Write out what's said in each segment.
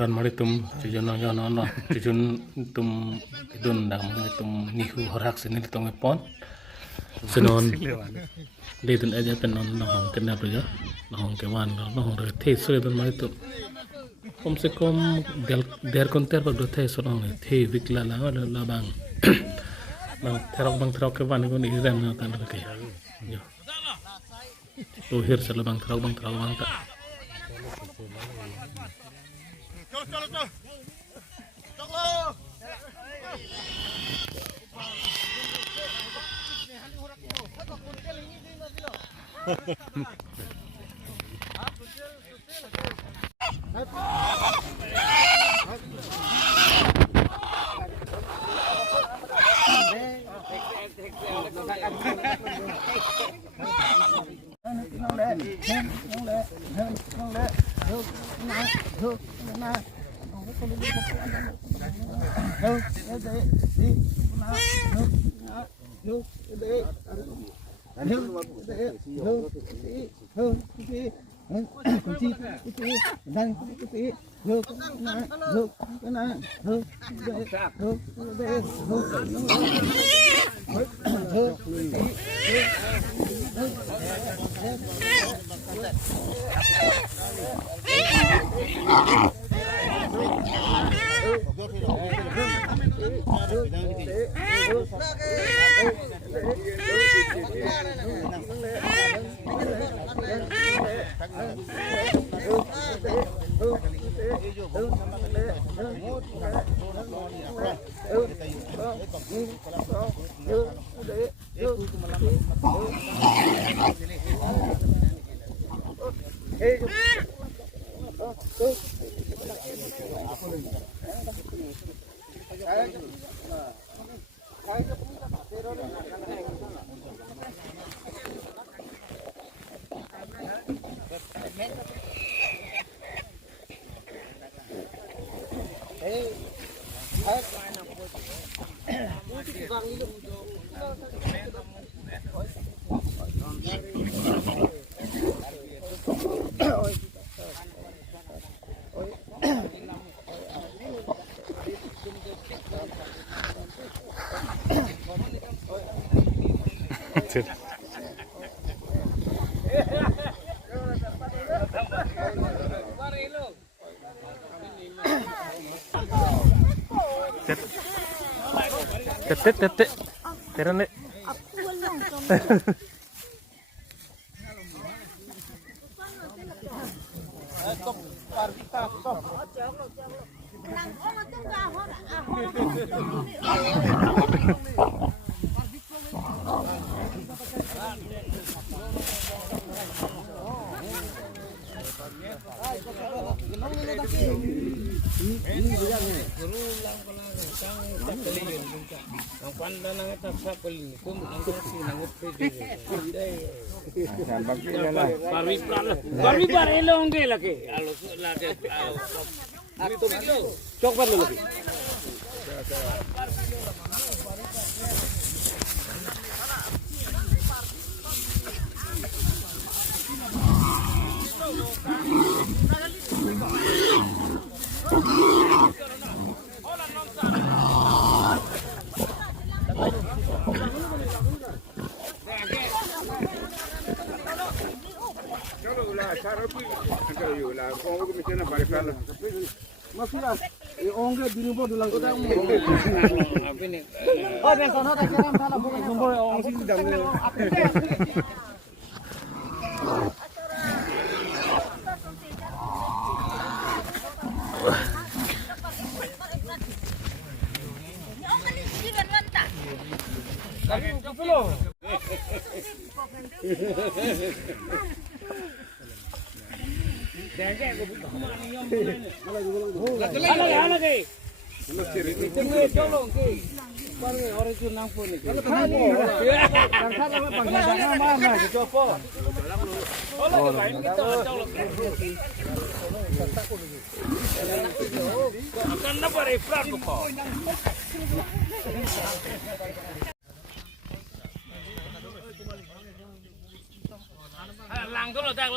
dan maritum jujun no jujun tum idun dang maritum nihu horak sini tum epon senon lidun aja penon nahong kena berja nahong kewan nahong re the sore dan maritum kom se kom der konter pak do the sonong the vikla la bang bang terok kewan ko ni ram na tan ke yo Tuhir selalu bang terok bang tak Tete terane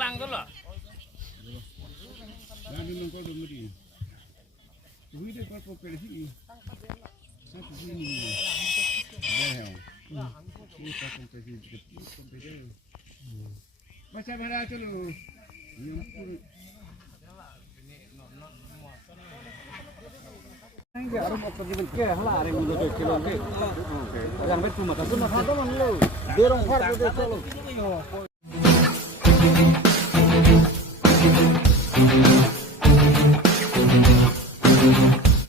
lang dulu. Video call po pwede si Satu sini. Behel. Kita sampai di depan sampai dia. Baca berapa dulu? Enggak, rumah pergi ke halari mundo de kilo ke. Yang betul mata. Cuma satu man lo. Dorong far ke solo.